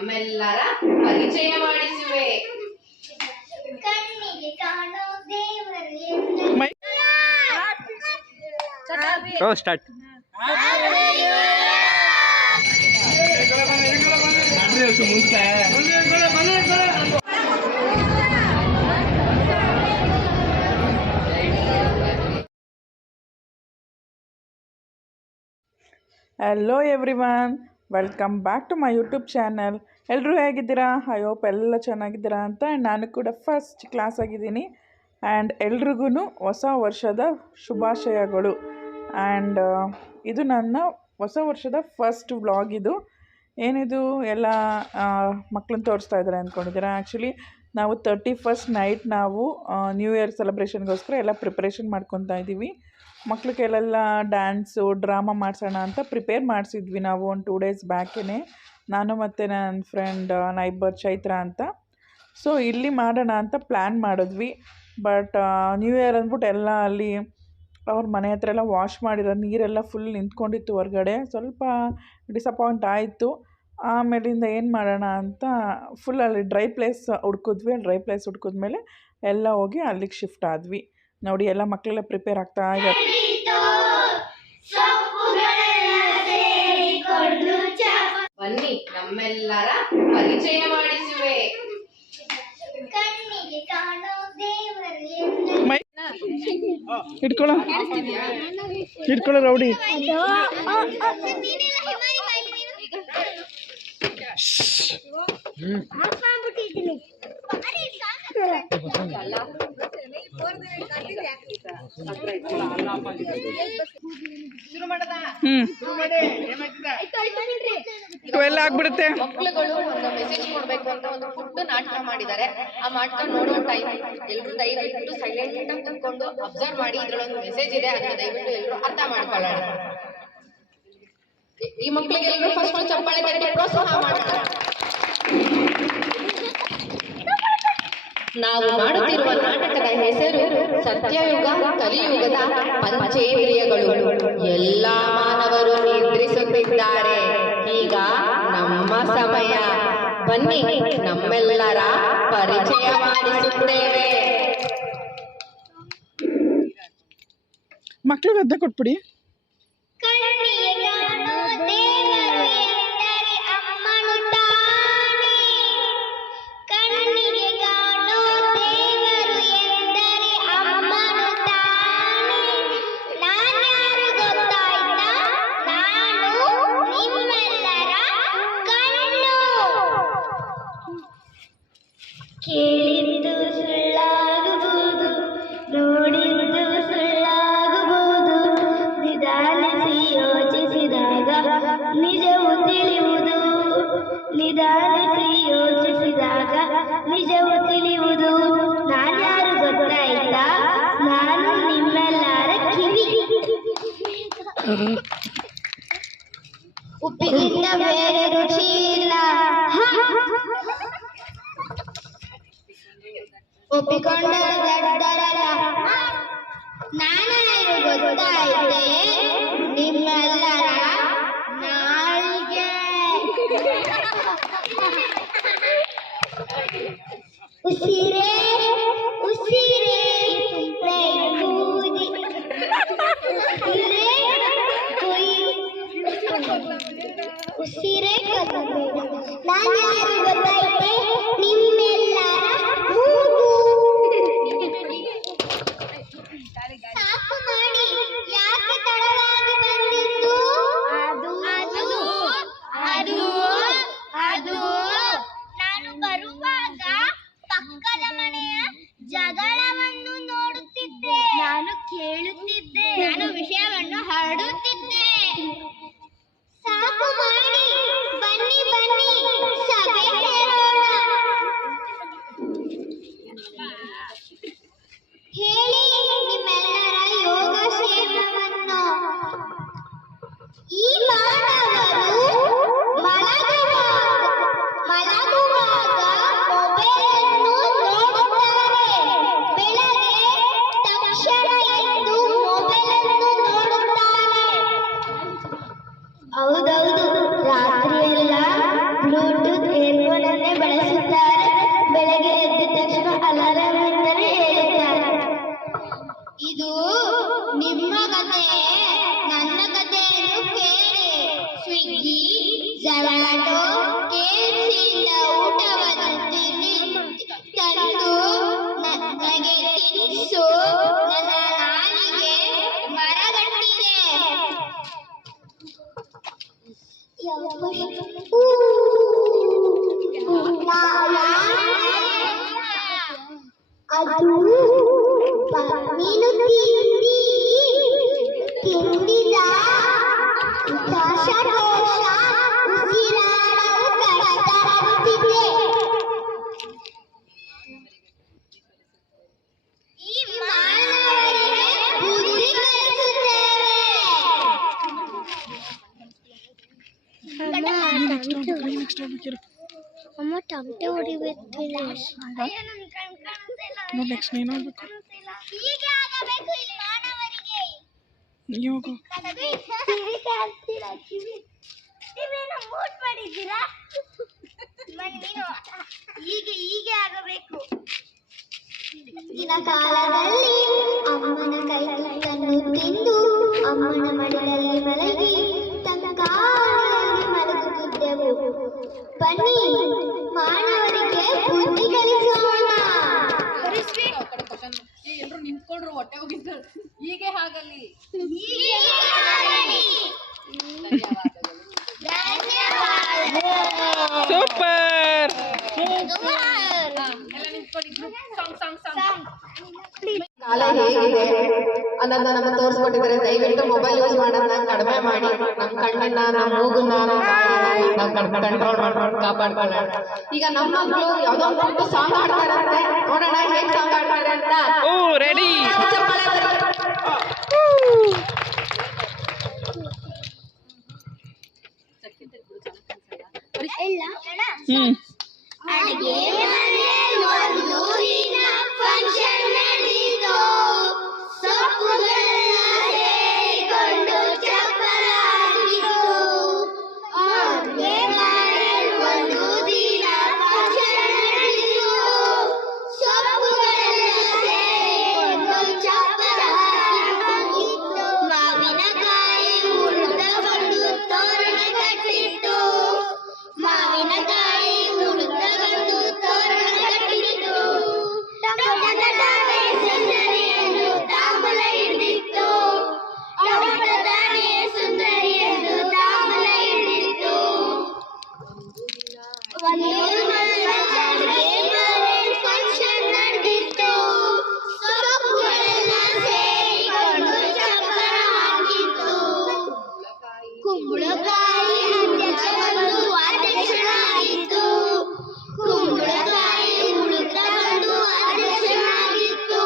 ನಮ್ಮೆಲ್ಲರ ಪರಿಚಯ ಮಾಡಿಸುವೆ. ಕಣ್ಣಿಗೆ ಕಾಣೋ ದೇವರು start. Hello everyone, welcome back to my YouTube channel. ಎಲ್ಲರೂ ಹೇಗಿದ್ದೀರಾ? ಐ ಹೋಪ್ ಎಲ್ಲ ಚೆನ್ನಾಗಿದ್ದೀರಾ ಅಂತ. ಆ್ಯಂಡ್ ನಾನು ಕೂಡ ಫಸ್ಟ್ ಕ್ಲಾಸ್ ಆಗಿದ್ದೀನಿ. ಆ್ಯಂಡ್ ಎಲ್ರಿಗೂ ಹೊಸ ವರ್ಷದ ಶುಭಾಶಯಗಳು. ಆ್ಯಂಡ್ ಇದು ನನ್ನ ಹೊಸ ವರ್ಷದ ಫಸ್ಟ್ ವ್ಲಾಗ್. ಇದು ಏನಿದು ಎಲ್ಲ ಮಕ್ಕಳನ್ನ ತೋರಿಸ್ತಾ ಇದ್ದಾರೆ ಅಂದ್ಕೊಂಡಿದ್ದೀರಾ? ಆ್ಯಕ್ಚುಲಿ ನಾವು 31st ನೈಟ್ ನಾವು ನ್ಯೂ ಇಯರ್ ಸೆಲೆಬ್ರೇಷನ್ಗೋಸ್ಕರ ಎಲ್ಲ ಪ್ರಿಪ್ರೇಷನ್ ಮಾಡ್ಕೊತಾ ಇದ್ದೀವಿ. ಮಕ್ಳಿಗೆಲ್ಲ ಡ್ಯಾನ್ಸು ಡ್ರಾಮಾ ಮಾಡಿಸೋಣ ಅಂತ ಪ್ರಿಪೇರ್ ಮಾಡಿಸಿದ್ವಿ ನಾವು ಒಂದು 2 days ಬ್ಯಾಕೇ, ನಾನು ಮತ್ತು ನನ್ನ ಫ್ರೆಂಡ್ ನೈಬರ್ ಚೈತ್ರ ಅಂತ. ಸೊ ಇಲ್ಲಿ ಮಾಡೋಣ ಅಂತ ಪ್ಲ್ಯಾನ್ ಮಾಡಿದ್ವಿ. ಬಟ್ ನ್ಯೂ ಇಯರ್ ಅಂದ್ಬಿಟ್ಟು ಎಲ್ಲ ಅಲ್ಲಿ ಅವ್ರ ಮನೆ ಹತ್ರ ಎಲ್ಲ ವಾಶ್ ಮಾಡಿರೋ ನೀರೆಲ್ಲ ಫುಲ್ ನಿಂತ್ಕೊಂಡಿತ್ತು ಹೊರಗಡೆ. ಸ್ವಲ್ಪ ಡಿಸಪಾಯಿಂಟ್ ಆಯಿತು. ಆಮೇಲಿಂದ ಏನು ಮಾಡೋಣ ಅಂತ ಫುಲ್ ಅಲ್ಲಿ ಡ್ರೈ ಪ್ಲೇಸ್ ಹುಡ್ಕಿದ್ವಿ. ಡ್ರೈ ಪ್ಲೇಸ್ ಹುಡ್ಕಿದ್ಮೇಲೆ ಎಲ್ಲ ಹೋಗಿ ಅಲ್ಲಿಗೆ ಶಿಫ್ಟ್ ಆದ್ವಿ. ನೋಡಿ ಎಲ್ಲ ಮಕ್ಕಳೆಲ್ಲ ಪ್ರಿಪೇರ್ ಆಗ್ತಾ ಇದ್ದಾರೆ. ಬನ್ನಿ ನಮ್ಮೆಲ್ಲರ ಪರಿಚಯ ಮಾಡಿಸುವೆ. ಕಣ್ಣಿಗೆ ಕಾಣೋ ದೇವರು ಹಿಡ್ಕೊಳ್ಳೋ ರೌಡಿ. ಇವೆಲ್ಲ ಆಗ್ಬಿಡುತ್ತೆ. ಮಕ್ಕಳುಗಳು ಒಂದು ಮೆಸೇಜ್ ಕೊಡ್ಬೇಕು ಅಂತ ಒಂದು ಪುಟ್ಟ ನಾಟಕ ಮಾಡಿದ್ದಾರೆ. ಆ ನಾಟಕ ನೋಡೋ ಟೈಮ್ ಎಲ್ಲರೂ ದಯವಿಟ್ಟು ಸೈಲೆಂಟ್ ಆಗಿ ಕುತ್ಕೊಂಡು ಅಬ್ಸರ್ವ್ ಮಾಡಿ. ಇದ್ರಲ್ಲೊಂದು ಮೆಸೇಜ್ ಇದೆ, ಅದನ್ನ ದಯವಿಟ್ಟು ಎಲ್ಲರೂ ಅರ್ಥ ಮಾಡ್ಕೊಳ್ಳೋಣ. ಈ ಮಕ್ಕಳಿಗೆಲ್ಲರೂ ಫಸ್ಟ್ ಚಪ್ಪಾಳೆ ತಟ್ಟಿ ಪ್ರೋತ್ಸಾಹ ಮಾಡೋಣ. ನಾವು ಮಾಡುತ್ತಿರುವ ನಾಟಕದ ಹೆಸರು ಸತ್ಯಯುಗ ಕಲಿಯುಗದ ಪಂಚೇಂದ್ರಿಯಗಳು. ಎಲ್ಲ ಮಾನವರು ನಿದ್ರಿಸುತ್ತಿದ್ದಾರೆ. ಈಗ ನಮ್ಮ ಸಮಯ. ಬನ್ನಿ ನಮ್ಮೆಲ್ಲರ ಪರಿಚಯ ಮಾಡಿಸುತ್ತೇವೆ. ಮಕ್ಕಳಿಗೆ ಅರ್ಧ ಕೊಟ್ಬಿಡಿ. ಕಣ್ಣಿಗೆ ಕಾಣೋ ದೇವರು ಎಂದರೆ ಅಮ್ಮನು ತಾನೇ. ಕಣ್ಣಿಗೆ ಕಾಣೋ ದೇವರು ಎಂದರೆ ಅಮ್ಮನು ತಾನೇ. ನಾನ್ಯಾರು ಗೊತ್ತಾಯ್ತಾ? ನಾನು ನಿಮ್ಮೆಲ್ಲರ ಕಣ್ಣು. ಕೇಳಿದ್ದು ಸುಳ್ಳಾಗಬಹುದು, ನೋಡಿದ್ದು ಸುಳ್ಳಾಗಬಹುದು. ನಿಧಾನಿಸಿ ಯೋಚಿಸಿದಾಗ ನಿಜವು ತಿಳಿಯುವುದು. ನಿಧಾನಿಸಿ ಯೋಚಿಸಿದಾಗ ನಿಜವು ತಿಳಿಯುವುದು. ನಾನ್ಯಾರು ಗೊತ್ತಾಯ್ತಾ? ನಾನು ನಿಮ್ಮೆಲ್ಲರ ಕಿವಿ. ಉಪ್ಪಿಗಿಂತ ಬೇರೆ ರುಚಿ ಇಲ್ಲ. ಒಪ್ಪಿಕೊಂಡರು ದಡ್ಡರಲ್ಲ. ನಾನ್ಯಾರು ಗೊತ್ತಾಯ್ತೆ? ನಿಮ್ಮೆಲ್ಲರ ನಾಲಿಗೆ. ಉಸಿರೇ ಉಸಿರೇ ಬೂದಿ. ಉಸಿರೇ ನಾನ್ಯಾರು ಗೊತ್ತಾಯ್ತೆ? ನಿಮ್ಮೆಲ್ಲರ ಮೂಗು. ಸಾಕು ಮಾಡಿ, ಯಾಕೆ ತಡವಾಗಿ ಬಂದಿತ್ತು? ಅದು ನಾನು ಬರುವಾಗ ಪಕ್ಕದ ಹಾಗೆ ನನ್ನ ಕಥೆಯನ್ನು ಕೇಳಿ. ಸ್ವಿಗ್ಗಿ, ಝೊಮ್ಯಾಟೊ, KFCಯಿಂದ ಊಟವನ್ನು ತಂದು ನನಗೆ ತಿನ್ನಿಸು. ನನ್ನ ನಾಲಿಗೆ ಮರಗಟ್ಟಿದೆ. ಅದು ನೀನು ತಿಂದಿದ ದಾಶಕೋಶ ಉಸಿರಾಡಲು ಕಷ್ಟವಾಗುತ್ತಿದೆ. ಈ ಮಾನವರಿಗೆ ಬುದ್ಧಿ ಕಲಿಸುತ್ತೇವೆ. ಅಮ್ಮ ಟಮಟೆ ಹೊಡಿಬೇಕಿಲ್ಲ. ನೆಕ್ಸ್ಟ್ ನೀನು ಹೋಗ್ಬೇಕು. ಹೀಗೆ ಆಗಬೇಕು ಈ ಮಾನವರಿಗೆ. ನೀವು ನೀವೇನೋ ಮೂಟ್ ಮಾಡಿದ್ದೀರಾ? ನೀನು ಹೀಗೆ ಆಗಬೇಕು. ಹಿಂದಿನ ಕಾಲದಲ್ಲಿ ಅಮ್ಮನ ಕೈ ತುತ್ತನ್ನು ತಿಂದು ಅಮ್ಮನ ಮಡಿಲಲ್ಲಿ ಮಲಗಿ ತಂಗಾಳಿಯಲ್ಲಿ ಮಲಗುತ್ತಿದ್ದೆವು. ಬನ್ನಿ ಮಾನವರಿಗೆ ಬುದ್ಧಿ ಕಲಿಸೋಣ. ಎಲ್ರು ನಿಂತ್ಕೊಂಡ್ರು ಹೊಟ್ಟೆ ಹೋಗಿದ್ರು. ಹೀಗೆ ಹಾಗಲ್ಲಿ. ಸೂಪರ್. ಎಲ್ಲ ನಿಂತ್ಕೊಂಡಿದ್ರು. ಸಾಂಗ್ ಕಾಲ ಹೇಗಿದೆ ಅನ್ನೋದನ್ನ ನಮಗೆ ತೋರಿಸ್ಕೊಟ್ಟಿದ್ದಾರೆ. ದಯವಿಟ್ಟು ಮೊಬೈಲ್ ಯೂಸ್ ಮಾಡೋದನ್ನ ಕಡಿಮೆ ಮಾಡಿ ನಮ್ಮ ಕಣ್ಣನ್ನ, ನಮ್ಮ ಮೂಗನ್ನ, ಕಂಟ್ರೋಲ್ ಮಾಡ್ಕೊಂಡು ಕಾಪಾಡ್ಕೊಳ್ಳೋಣ. ಈಗ ನಮ್ಮ ಮಕ್ಕಳು ಯಾವ್ದೋ ಒಂದು ಸಾಂಗ್ ಆಡ್ತಾರಂತೆ. ನೋಡೋಣ ಹೇಗ್ ಸಾಂಗ್ ಆಡ್ತಾರೆ ಅಂತ. ಓ ರೆಡಿ. ಅಡಿಗೆ ಮನೆಯಲ್ಲಿ ಒಂದು ದಿನ ಫಂಕ್ಷನ್ ನಡೆಯಿತು. ಸೊಪ್ಪುಗಳೆಲ್ಲ ಸೇರಿಕೊಂಡು ಚಪ್ಪರ ಹಾಕಿತು. ಅಡಿಗೆ ಮನೆಯಲ್ಲಿ ಒಂದು ದಿನ ಫಂಕ್ಷನ್ ನಡೆಯಿತು. ಸೊಪ್ಪುಗಳೆಲ್ಲ ಸೇರಿಕೊಂಡು ಚಪ್ಪರ ಹಾಕಿತು. ಮಾವಿನಕಾಯಿ ಉಳಿದಕೊಂಡು ತೋರಣ ಕಟ್ಟಿತ್ತು. ಮಾವಿನಕಾಯಿ ಉಳಿದಕೊಂಡು ತೋರಣ ಕಟ್ಟಿತ್ತು. ಟೊಮೆಟೊದಾನೆ ಸುಂದರಿಯನ್ನು ತಾಂಬೂಲ ಹಿಡಿದಿತ್ತು. ಟೊಮೆಟೊದಾನೆ ಸುಂದರಿಯನ್ನು ತಾಂಬೂಲ ಹಿಡಿದಿತ್ತು. ಒಂದು ಫಂಕ್ಷನ್ ನಡೆದಿತ್ತು. ಸೊಪ್ಪುಗಳೆಲ್ಲ ಸೇರಿಕೊಂಡು ಚಪ್ಪರ ಹಾಕಿತ್ತು. ಕುಂಬಳಕಾಯಿ ಅಧ್ಯಕ್ಷನಾಗಿತ್ತು. ಕುಂಬಳಕಾಯಿ ಉಳುಕೊಂಡು ಅಧ್ಯಕ್ಷನಾಗಿತ್ತು.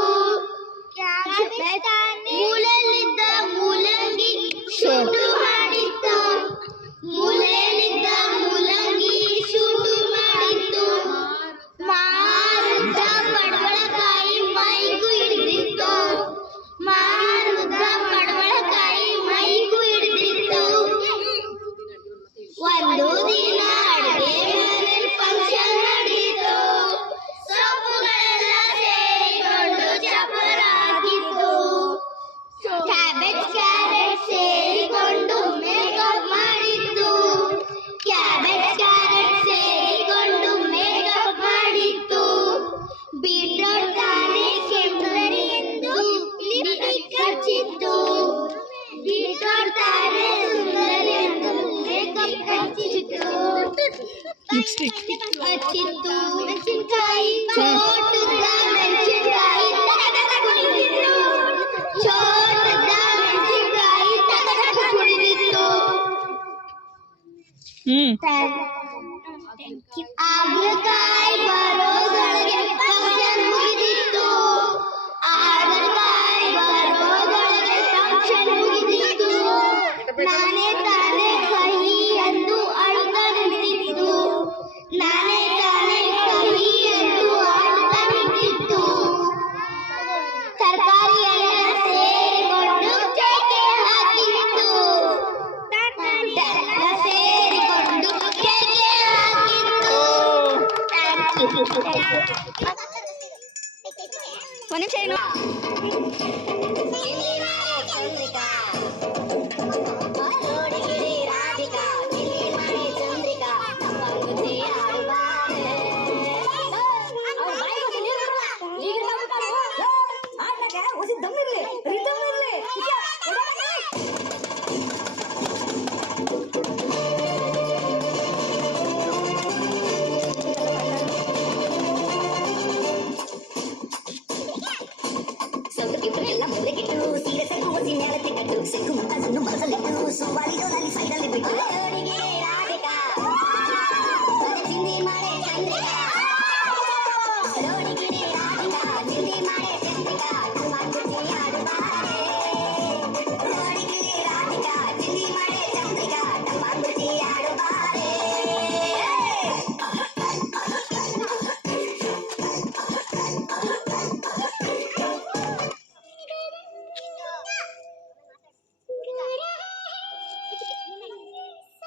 ಮೂಲೆಯಲ್ಲಿದ್ದ ಮೂಲಂಗಿ ಶೂಟು ಮಾಡಿತ್ತು. ಮೂಲೆಯಲ್ಲಿದ್ದ ಮೂಲಂಗಿ ಶೂಟು ಮಾಡಿತ್ತು. ಮಾರುದ್ದ ಪಡವಲಕಾಯಿ ಮೈಗೂ ಹಿಡಿದಿತ್ತು. ಮಾರುದ್ದ ಪಡವಲಕಾಯಿ ಮೈಗೂ ಹಿಡಿದಿತ್ತು. ಒಂದು ದಿನ ಅಡುಗೆ ಮನೆಯಲ್ಲಿ ಫಂಕ್ಷನ್ ನಡೆಯಿತು. ಸೊಪ್ಪುಗಳೆಲ್ಲ ಸೇರಿಕೊಂಡು ಚಪ್ಪರ ಹಾಕಿತ್ತು. ಕ್ಯಾಬೇಜ್ ಕ್ಯಾರೆಟ್ ಸೇರಿಕೊಂಡು ಮೇಕಪ್ ಮಾಡಿತ್ತು. ಕ್ಯಾಬೇಜ್ ಕ್ಯಾರೆಟ್ ಸೇರಿಕೊಂಡು ಮೇಕಪ್ ಮಾಡಿತ್ತು. ಬೀಟ್ರೋಟ್ ತಾನೇ ಕೆಂಪರಿ ಎಂದು ಲಿಪ್ಸ್ಟಿಕ್ ಹಚ್ಚಿತ್ತು. ಬೀಟ್ರೋಟ್ ತಾನೇ ಸುಂದರಿ ಎಂದು ಮೇಕಪ್ ಹಚ್ಚಿತ್ತು. ಮೆಣಸಿನಕಾಯಿ ಚೋಟದ ಮೆಣಸಿನಕಾಯಿ ತಗದ ಕುಡಿದಿತ್ತು. ಚೋಟದ ಮೆಣಸಿನಕಾಯಿ ತಗದ ಕುಡಿದಿತ್ತು. ಹಾಗಲಕಾಯಿ ಬರೋದೊಳಗೆ ಫಂಕ್ಷನ್ ಮುಗಿದಿತ್ತು. ಹಾಗಲಕಾಯಿ ಬರೋದೊಳಗೆ ಫಂಕ್ಷನ್ ಮುಗಿದಿತ್ತು. ನಾನೇ ತಾನೇ ಕಹಿ ಎಂದು ಅಳುತ್ತಾ ನಿಂತಿತ್ತು. ನಾನೇ ತಾನೇ ಕಹಿ ಎಂದು ಅಳುತ್ತಾ ನಿಂತಿತ್ತು. ತರಕಾರಿ ಎಲ್ಲ ಸೇರಿಕೊಂಡು ಕೇಕೆ ಹಾಕಿತ್ತು. ತರಕಾರಿ ಎಲ್ಲ ಸೇರಿಕೊಂಡು ಕೇಕೆ ಹಾಕಿತ್ತು. ಒಂದು ನಿಮಿಷ ಏನು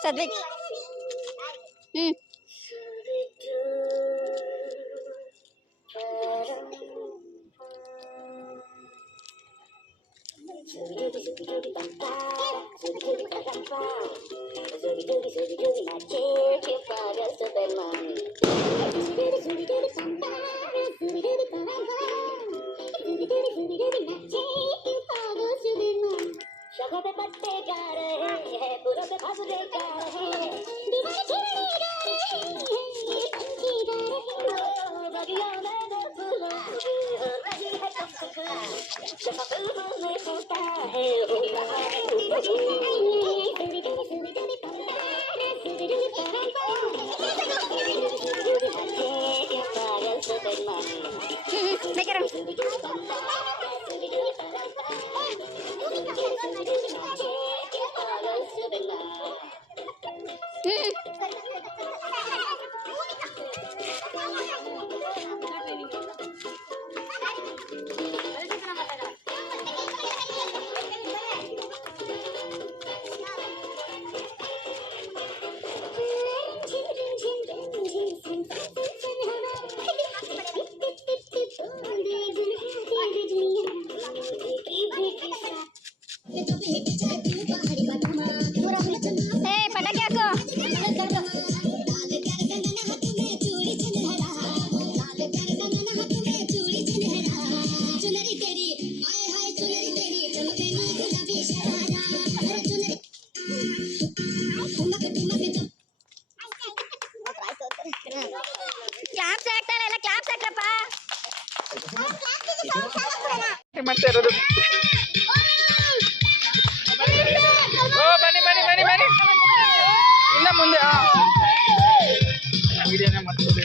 ಸದ್ವಿಕ್ शगो पे पत्ते जा रहे हैं पूरा पे भागते जा रहे हैं दीवार खेलने जा रहे हैं पंछी गा रहे हैं बगिया में फूलों की हो रही है चमक जब फूलों में फूटा है ಮಾಡ್ತಾ ಇರೋದು. ಬನ್ನಿ ಬನ್ನಿ ಬನ್ನಿ ಬನ್ನಿ ಇನ್ನ ಮುಂದೆ ವಿಡಿಯೋನೇ ಮಾಡ್ಕೊಳ್ಳಿ.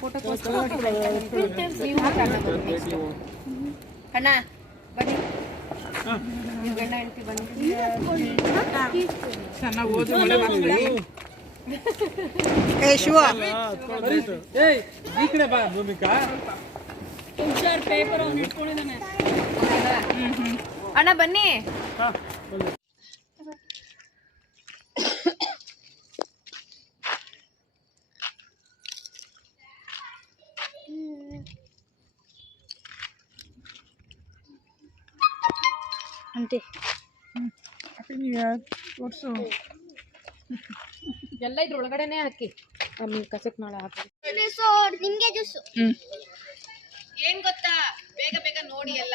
ಫೋಟೋ ಕಣ್ಣ ಬನ್ನಿ ನೀವು ಗಂಡ ಹೆಂಡತಿ ಬನ್ನಿ ಚೆನ್ನಾಗಿ ಓದಿ ಒಳ್ಳೆ ಮಕ್ಕಳು. ಈ ಕಡೆ ಬಾ ಭೂಮಿಕಾ. ಪೇಪರ್ ಅವ್ನು ಇಟ್ಕೊಂಡಿದ್ದಾನೆ. ಅಣ್ಣ ಬನ್ನಿ. ಅಂತೆ ಹ್ಯಾಪಿ ನ್ಯೂ ಇಯರ್ ತೋರಿಸು. ಎಲ್ಲ ಇದ್ರ ಒಳಗಡೆನೆ ಹಾಕಿ ಕಸಕ್ ನಾಳೆ ಹಾಕಿ. ನಿಮ್ಗೆ ಜ್ಯೂಸು ಏನ್ ಗೊತ್ತಾ, ಬೇಗ ಬೇಗ ನೋಡಿ ಎಲ್ಲ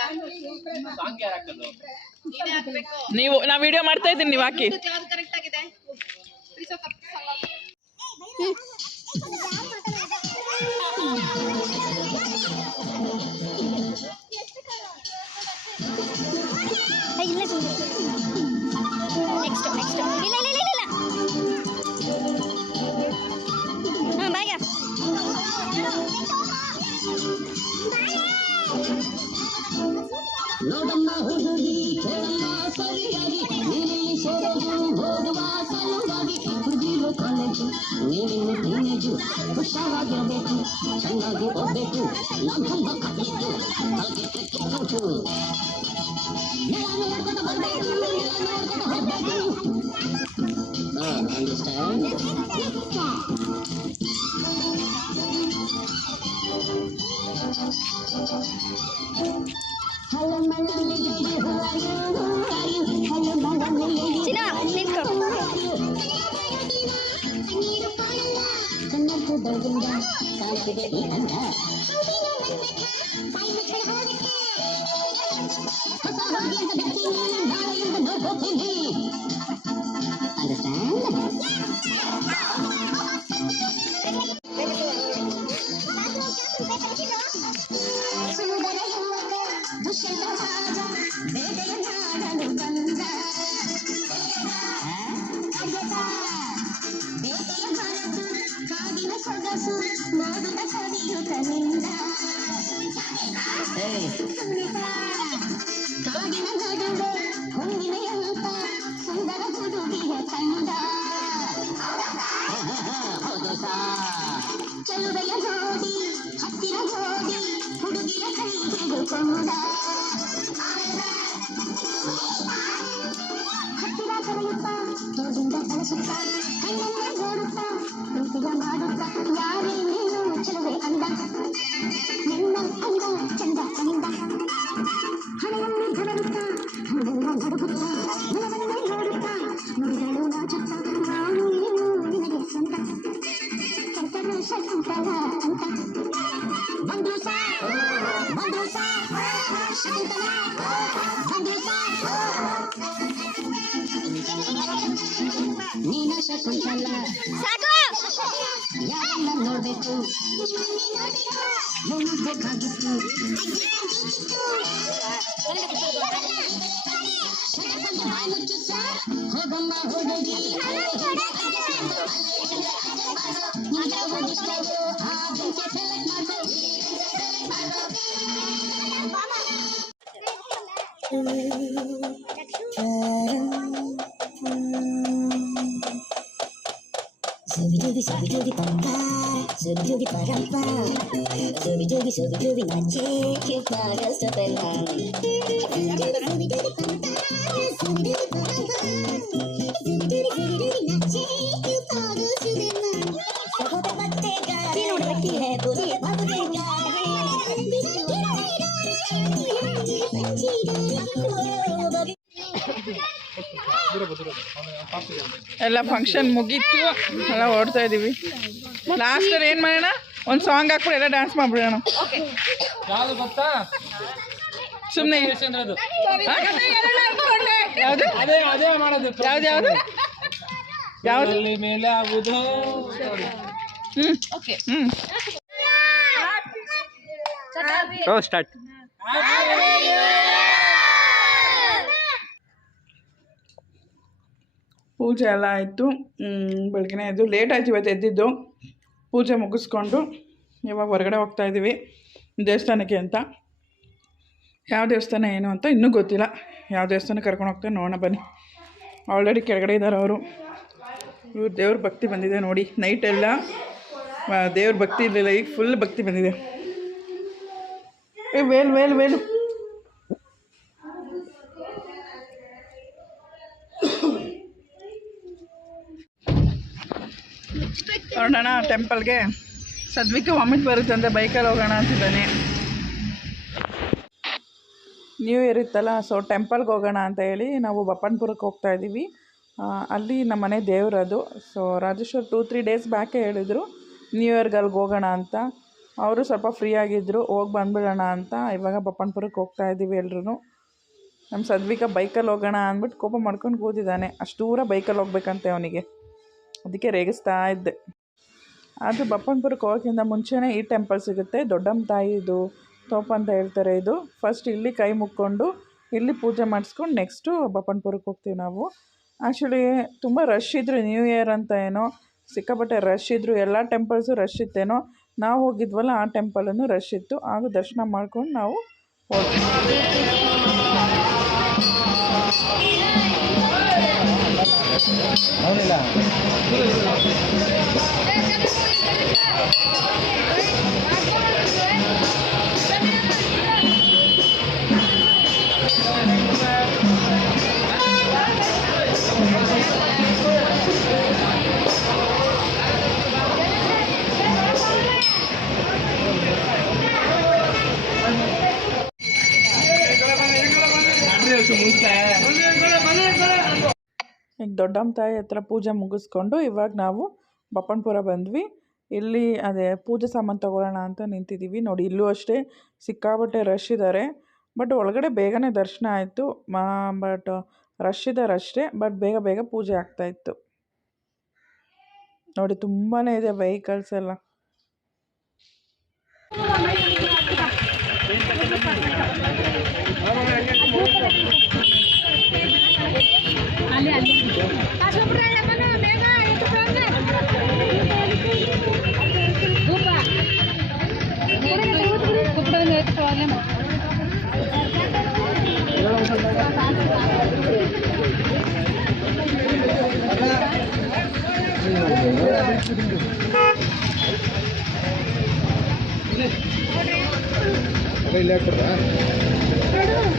ನೀನೇ ಹಾಕ್ಬೇಕು. ನೀವು ನಾ ವಿಡಿಯೋ ಮಾಡ್ತಾ ಇದ್ದೀನಿ, ನೀವು ಹಾಕಿ. ಯಾವ್ದು ಕರೆಕ್ಟ್ ಆಗಿದೆ ಇಲ್ಲ ನೆಕ್ಸ್ಟ್ ಇಲ್ಲ ಇಲ್ಲ ಇಲ್ಲ ಇಲ್ಲ ಹಾಂ ಬಾಯ್ಗ ನೋಡಮ್ಮ ಹುಡುಗಿ ಕೇಳಮ್ಮ ಸರಿಯಾಗಿ ನೀನಿಲ್ಲಿ ಸೇರಲು ಹೋಗುವ ಸಲುವಾಗಿ ಹುಡುಗಿರು ಕಾಲೇಜು ನೀನಿನ್ನು ಟೀನೇಜು ಹುಷಾರಾಗಿರ್ಬೇಕು ಚೆನ್ನಾಗಿ ಓದಬೇಕು ಲಂಬ ಕಬೇಕು ಹಾಗೆ ಕೆಟ್ಟು ಅಂಡರ್ಸ್ಟ್ಯಾಂಡ್. ಚಿನ್ನ ನಿಂತ್ಕೊ. ಕಣ್ಣಂತೂ ಬೆಳಗಿಂದ ಕಾಣ್ತಿದೆ ಈ ಅಂದ ಹೊಸ ಹುಡುಗಿಯಿಂದ ಬಿಡ್ತೀನಿ ನಾಳೆಯಿಂದ ನೋಡ್ಬೋತೀನಿ ಕಾಡಿನ ಸೊಗಸು ನೋಡುವ ಸವಿಯುತ್ತನಿಂದ ಕಾಡಿನ ನಡುವೆ ಹುಣ್ಣಿಮೆಯಂತ ಸುಂದರ ಹುಡುಗಿಯ ಕಂಡ ಹೌದು ಸಾ ಚೆಲುವೆಯ ನೋಡಿ ಹತ್ತಿರ ಓಡಿ ಹುಡುಗಿಯ ಕೈ ಹಿಡಿದುಕೊಂಡ ಹತ್ತಿರ ಕರೆಯುತ್ತ ತೋಡಿಂದ ಕಳಿಸುತ್ತ ಕಣ್ಣನ್ನ ನೋಡುತ್ತಾ ಪ್ರೀತಿಯ ಮಾಡುತ್ತಾ ಯಾರೇ ನೀನು ಚೆಲುವೆ ಅಂದ ನಿನ್ನ ಅಂದ ಚಂದ ಕನಿಂದ ಹಣೆಯನ್ನು ಧರಿಸುತ್ತಾ ಹಣೆಲ್ಲ ನಡುಗುತ್ತಾ ಮನವನ್ನೇ ನೋಡುತ್ತಾ ನುಡಿಗಳು ನಾಚುತ್ತಾ ನಾನು ನೀನು ನಿನಗೆ ಸ್ವಂತ ಕೆಟ್ಟರು ಶಕುಂತಲ ಅಂತ ಬಂದ್ರು ಸಾ ಶಕುಂತಲ ಬಂದ್ರು ಸಾ ನೀನ ಶಕುಂತಲ ಯಾರನ್ನ ನೋಡ್ಬೇಕು ನೋಡ್ಬೇಕಾಗಿತ್ತು ಹೋಗಮ್ಮ ಹುಡುಗಿ Zubi-dubi pampa, zubi-dubi parampa, zubi-dubi nache, cute pagas to pelan. Zubi-dubi pampa, zubi-dubi parampa, zubi-dubi nache, cute pagas to pelan. Sabo pe battega, tino rakhi hai puri babu dega hai. ಎಲ್ಲ ಫಂಕ್ಷನ್ ಮುಗೀತು ಎಲ್ಲ ಓಡ್ತಾ ಇದ್ದೀವಿ ಲಾಸ್ಟಲ್ಲಿ ಏನು ಮಾಡೋಣ ಒಂದು song ಹಾಕ್ಬಿಟ್ಟು ಎಲ್ಲ ಡ್ಯಾನ್ಸ್ ಮಾಡ್ಬಿಡೋಣ ಯಾವುದು ಗೊತ್ತಾ ಸುಮ್ಮನೆ ಯಾವುದು ಅದೇ ಅದೇ ಮಾಡೋದು ಯಾವ್ದು ಯಾವುದು ಯಾವುದು ಮೇಲೆ ಆಗುದು ಸ್ಟಾರ್ಟ್ ಪೂಜೆ ಎಲ್ಲ ಆಯಿತು ಬೆಳಗ್ಗೆ ಎದ್ದು ಲೇಟ್ ಆಯ್ತು ಇವತ್ತು ಎದ್ದಿದ್ದು ಪೂಜೆ ಮುಗಿಸ್ಕೊಂಡು ಇವಾಗ ಹೊರಗಡೆ ಹೋಗ್ತಾ ಇದ್ದೀವಿ ದೇವಸ್ಥಾನಕ್ಕೆ ಅಂತ ಯಾವ ದೇವಸ್ಥಾನ ಏನು ಅಂತ ಇನ್ನೂ ಗೊತ್ತಿಲ್ಲ ಯಾವ ದೇವಸ್ಥಾನ ಕರ್ಕೊಂಡು ಹೋಗ್ತಾರೆ ನೋಡೋಣ ಬನ್ನಿ ಆಲ್ರೆಡಿ ಕೆಳಗಡೆ ಇದ್ದಾರೆ ಅವರು ಇವ್ರು ದೇವ್ರ ಭಕ್ತಿ ಬಂದಿದೆ ನೋಡಿ ನೈಟೆಲ್ಲ ದೇವ್ರ ಭಕ್ತಿ ಇರಲಿಲ್ಲ ಈಗ ಫುಲ್ ಭಕ್ತಿ ಬಂದಿದೆ ವೇಲು ವೇಲು ವೇಲು ನೋಡೋಣ ಟೆಂಪಲ್ಗೆ ಸದ್ವಿಕ್ಕೆ ವಾಮಿಟ್ ಬರುತ್ತೆ ಅಂದರೆ ಬೈಕಲ್ಲಿ ಹೋಗೋಣ ಅಂತಿದ್ದಾನೆ ನ್ಯೂ ಇಯರ್ ಇತ್ತಲ್ಲ ಸೊ ಟೆಂಪಲ್ಗೆ ಹೋಗೋಣ ಅಂತ ಹೇಳಿ ನಾವು ಬಪ್ಪನ್ಪುರಕ್ಕೆ ಹೋಗ್ತಾ ಇದ್ದೀವಿ ಅಲ್ಲಿ ನಮ್ಮ ಮನೆ ದೇವರದು ಸೊ ರಾಜೇಶ್ವರ್ 2-3 ಡೇಸ್ ಬ್ಯಾಕೆ ಹೇಳಿದರು ನ್ಯೂ ಇಯರ್ಗೆ ಅಲ್ಲಿಗೆ ಹೋಗೋಣ ಅಂತ ಅವರು ಸ್ವಲ್ಪ ಫ್ರೀ ಆಗಿದ್ದರು ಹೋಗಿ ಬಂದುಬಿಡೋಣ ಅಂತ ಇವಾಗ ಬಪ್ಪನ್ಪುರಕ್ಕೆ ಹೋಗ್ತಾ ಇದ್ದೀವಿ ಎಲ್ಲರೂ ನಮ್ಮ ಸದ್ವಿಕ ಬೈಕಲ್ಲಿ ಹೋಗೋಣ ಅಂದ್ಬಿಟ್ಟು ಕೋಪ ಮಾಡ್ಕೊಂಡು ಕೂತಿದ್ದಾನೆ ಅಷ್ಟು ದೂರ ಬೈಕಲ್ಲಿ ಹೋಗ್ಬೇಕಂತೆ ಅವನಿಗೆ ಅದಕ್ಕೆ ರೇಗಿಸ್ತಾ ಇದ್ದೆ ಅದು ಬಪ್ಪನ್ಪುರಕ್ಕೆ ಹೋಗೋಕ್ಕಿಂತ ಮುಂಚೆನೇ ಈ ಟೆಂಪಲ್ ಸಿಗುತ್ತೆ ದೊಡ್ಡಮ್ಮ ತಾಯಿದು ತೋಪ ಅಂತ ಹೇಳ್ತಾರೆ ಇದು ಫಸ್ಟ್ ಇಲ್ಲಿ ಕೈ ಮುಕ್ಕೊಂಡು ಇಲ್ಲಿ ಪೂಜೆ ಮಾಡಿಸ್ಕೊಂಡು ನೆಕ್ಸ್ಟು ಬಪ್ಪನ್ಪುರಕ್ಕೆ ಹೋಗ್ತೀವಿ ನಾವು ಆ್ಯಕ್ಚುಲಿ ತುಂಬ ರಶ್ ಇದ್ರು ನ್ಯೂ ಇಯರ್ ಅಂತ ಏನೋ ಸಿಕ್ಕಾಪಟ್ಟೆ ರಶ್ ಇದ್ದರು ಎಲ್ಲ ಟೆಂಪಲ್ಸು ರಶ್ ಇತ್ತೇನೋ ನಾವು ಹೋಗಿದ್ವಲ್ಲ ಆ ಟೆಂಪಲನ್ನು ರಶ್ ಇತ್ತು ಹಾಗೂ ದರ್ಶನ ಮಾಡ್ಕೊಂಡು ನಾವು ಹೋದ್ವಿ ಈಗ ದೊಡ್ಡಮ್ಮ ತಾಯಿ ಹತ್ರ ಪೂಜೆ ಮುಗಿಸ್ಕೊಂಡು ಇವಾಗ ನಾವು ಬಪ್ಪನ್ಪುರ ಬಂದ್ವಿ ಇಲ್ಲಿ ಅದೇ ಪೂಜೆ ಸಾಮಾನು ತೊಗೊಳ್ಳೋಣ ಅಂತ ನಿಂತಿದ್ದೀವಿ. ನೋಡಿ ಇಲ್ಲೂ ಅಷ್ಟೇ ಸಿಕ್ಕಾಪಟ್ಟೆ ರಶ್ ಇದ್ದಾರೆ. ಬಟ್ ಒಳಗಡೆ ಬೇಗನೆ ದರ್ಶನ ಆಯಿತು. ಬಟ್ ರಶ್ ಇದ್ದಾರೆ ಅಷ್ಟೇ. ಬಟ್ ಬೇಗ ಬೇಗ ಪೂಜೆ ಆಗ್ತಾಯಿತ್ತು. ನೋಡಿ ತುಂಬಾ ಇದೆ ವೆಹಿಕಲ್ಸ್ ಎಲ್ಲ.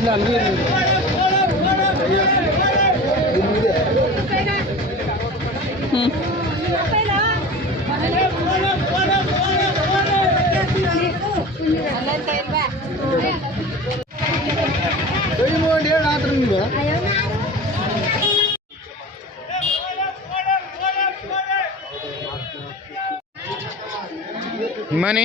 ಇಲ್ಲ ಅಲ್ಲಿ ಮನಿ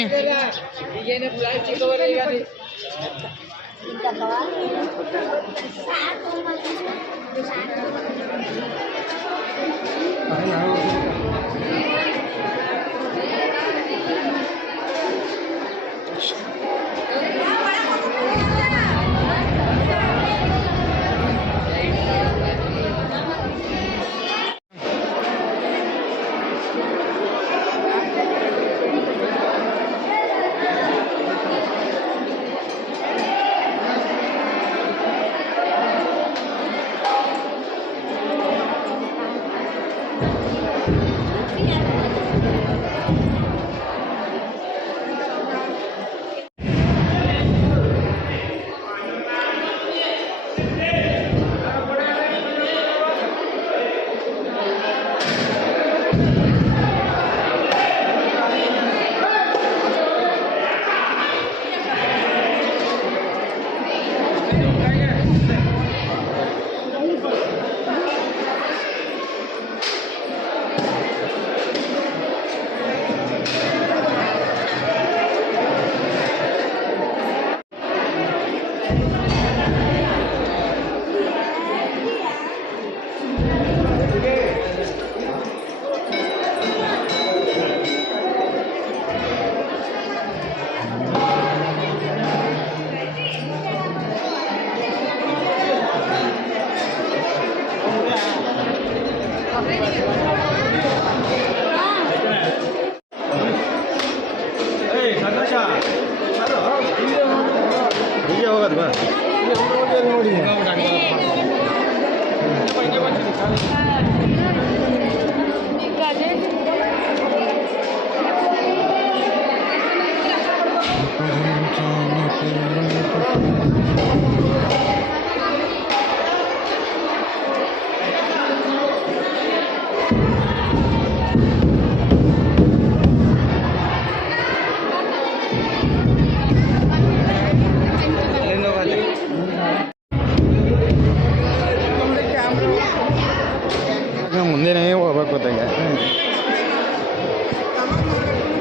ಮುಂದೆನೇ ಹೋಗ್ಬೇಕು ಗೊತ್ತಾಗ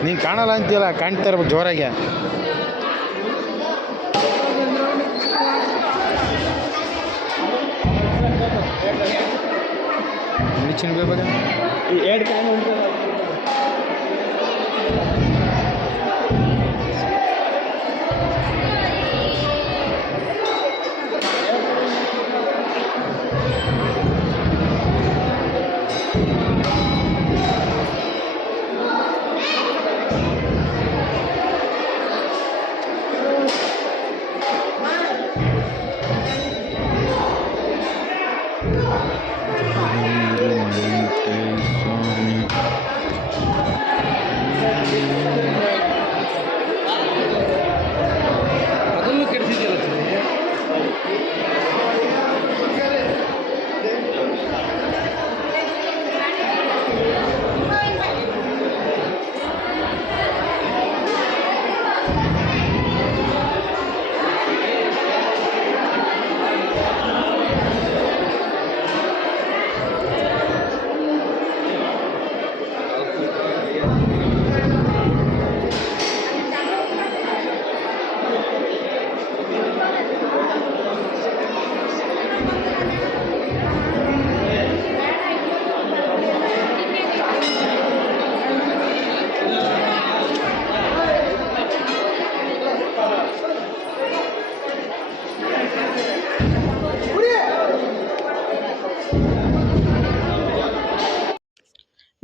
ನೀನು ಕಾಣಲ್ಲ ಅಂತೀಯಲ್ಲ, ಕಾಣ್ತಾ ಇರ್ಬೇಕು ಜೋರಾಗೆ. ಮೆಡಿಸಿನ್ ಬೇಕಾಗ ಎರಡು ಕಾಯಿ ಉಂಟು.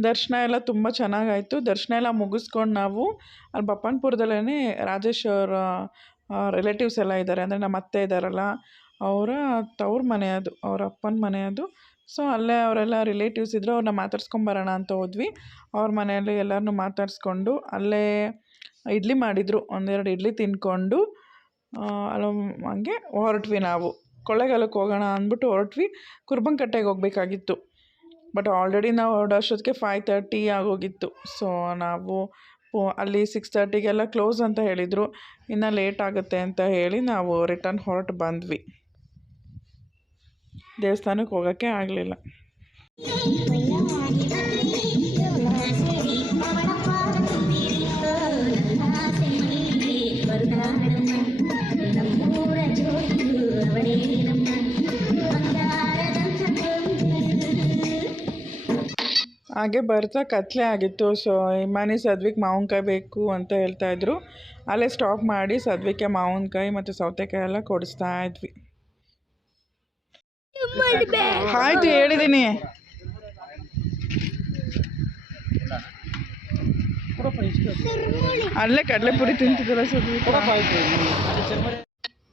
ದರ್ಶನ ಎಲ್ಲ ತುಂಬ ಚೆನ್ನಾಗಾಯಿತು. ದರ್ಶನ ಎಲ್ಲ ಮುಗಿಸ್ಕೊಂಡು ನಾವು ಅಲ್ಲಿ ಬಪ್ಪನ್ಪುರದಲ್ಲೇ ರಾಜೇಶ್ ಅವರ ರಿಲೇಟಿವ್ಸ್ ಎಲ್ಲ ಇದ್ದಾರೆ. ಅಂದರೆ ನಮ್ಮ ಅತ್ತೆ ಇದ್ದಾರಲ್ಲ, ಅವರ ತವ್ರ ಮನೆ ಅದು, ಅವ್ರ ಅಪ್ಪನ ಮನೆ ಅದು. ಸೊ ಅಲ್ಲೇ ಅವರೆಲ್ಲ ರಿಲೇಟಿವ್ಸ್ ಇದ್ದರು, ಅವ್ರನ್ನ ಮಾತಾಡ್ಸ್ಕೊಂಬರೋಣ ಅಂತ ಹೋದ್ವಿ. ಅವ್ರ ಮನೆಯಲ್ಲಿ ಎಲ್ಲರನ್ನೂ ಮಾತಾಡಿಸ್ಕೊಂಡು ಅಲ್ಲೇ ಇಡ್ಲಿ ಮಾಡಿದರು. 1-2 ಇಡ್ಲಿ ತಿಂದ್ಕೊಂಡು ಅಲ್ಲ ಹಂಗೆ ಹೊರಟ್ವಿ. ನಾವು ಕೊಳ್ಳೇಗಾಲಕ್ಕೆ ಹೋಗೋಣ ಅಂದ್ಬಿಟ್ಟು ಹೊರಟ್ವಿ. ಕುರುಬನಕಟ್ಟೆಗೆ ಹೋಗಬೇಕಾಗಿತ್ತು. ಬಟ್ ಆಲ್ರೆಡಿ ನಾವು ಹೊರಡೋಷ್ಟೊತ್ತಿಗೆ 5:30 ಆಗೋಗಿತ್ತು. ಸೊ ನಾವು ಅಲ್ಲಿ 6:30ಗೆಲ್ಲ ಕ್ಲೋಸ್ ಅಂತ ಹೇಳಿದರು. ಇನ್ನು ಲೇಟ್ ಆಗುತ್ತೆ ಅಂತ ಹೇಳಿ ನಾವು ರಿಟರ್ನ್ ಹೊರಟು ಬಂದ್ವಿ. ದೇವಸ್ಥಾನಕ್ಕೆ ಹೋಗೋಕ್ಕೆ ಆಗಲಿಲ್ಲ. ಹಾಗೆ ಬರ್ತಾ ಕತ್ಲೆ ಆಗಿತ್ತು. ಸೊ ಇಮ್ಮಾನಿ ಸದ್ವಿಕ್ ಮಾವಿನಕಾಯಿ ಬೇಕು ಅಂತ ಹೇಳ್ತಾಯಿದ್ರು. ಅಲ್ಲೇ ಸ್ಟಾಪ್ ಮಾಡಿ ಸದ್ವಿಕ್ಕೆ ಮಾವಿನಕಾಯಿ ಮತ್ತು ಸೌತೆಕಾಯಿ ಎಲ್ಲ ಕೊಡಿಸ್ತಾ ಇದ್ವಿ. ಆಯ್ತು, ಹೇಳಿದ್ದೀನಿ. ಅಲ್ಲೇ ಕಡಲೆಪುರಿ ತಿಂತಿದ್ದಲ್ಲ ಸದ್ವಿಕ್.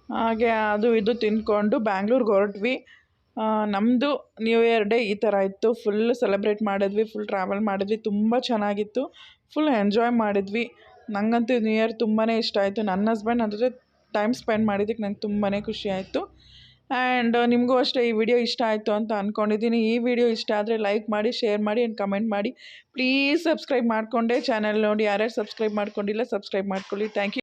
ಹಾಗೆ ಅದು ಇದು ತಿಂದ್ಕೊಂಡು ಬ್ಯಾಂಗ್ಳೂರ್ಗೆ ಹೊರಟ್ವಿ. ನಮ್ಮದು ನ್ಯೂ ಇಯರ್ ಡೇ ಈ ಥರ ಇತ್ತು. ಫುಲ್ ಸೆಲೆಬ್ರೇಟ್ ಮಾಡಿದ್ವಿ, ಫುಲ್ ಟ್ರಾವೆಲ್ ಮಾಡಿದ್ವಿ. ತುಂಬ ಚೆನ್ನಾಗಿತ್ತು, ಫುಲ್ ಎಂಜಾಯ್ ಮಾಡಿದ್ವಿ. ನನಗಂತೂ ನ್ಯೂ ಇಯರ್ ತುಂಬಾ ಇಷ್ಟ ಆಯಿತು. ನನ್ನ ಹಸ್ಬೆಂಡ್ ನನ್ನ ಜೊತೆ ಟೈಮ್ ಸ್ಪೆಂಡ್ ಮಾಡಿದ್ದಕ್ಕೆ ನಂಗೆ ತುಂಬಾ ಖುಷಿ ಆಯಿತು. ಆ್ಯಂಡ್ ನಿಮಗೂ ಅಷ್ಟೇ ಈ ವಿಡಿಯೋ ಇಷ್ಟ ಆಯಿತು ಅಂತ ಅಂದ್ಕೊಂಡಿದ್ದೀನಿ. ಈ ವಿಡಿಯೋ ಇಷ್ಟ ಆದರೆ ಲೈಕ್ ಮಾಡಿ, ಶೇರ್ ಮಾಡಿ ಆ್ಯಂಡ್ ಕಮೆಂಟ್ ಮಾಡಿ. ಪ್ಲೀಸ್ ಸಬ್ಸ್ಕ್ರೈಬ್ ಮಾಡಿಕೊಂಡೆ ಚಾನಲ್ ನೋಡಿ. ಯಾರ್ಯಾರು ಸಬ್ಸ್ಕ್ರೈಬ್ ಮಾಡ್ಕೊಂಡಿಲ್ಲ ಸಬ್ಸ್ಕ್ರೈಬ್ ಮಾಡ್ಕೊಳ್ಳಿ. Thank you.